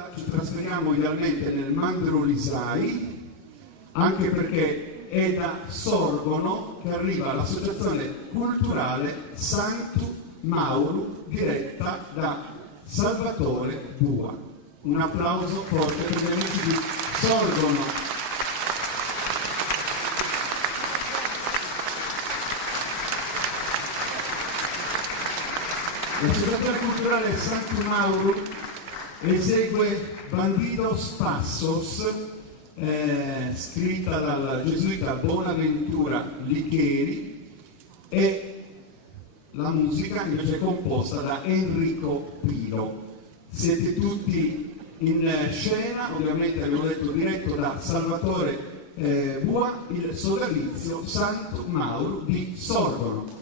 volta ci trasferiamo idealmente nel Mandrolisai, anche perché è da Sorgono che arriva l'associazione culturale Sanctu Mauro, diretta da Salvatore Bua. Un applauso forte per gli amici di Sorgono. L'associazione culturale Sanctu Mauro esegue Bandidos Passos, scritta dal gesuita Bonaventura Licheri, e la musica invece è composta da Enrico Pilo. Siete tutti in scena, ovviamente abbiamo detto diretto da Salvatore Bua, il sodalizio Sanctu Mauro di Sorgono.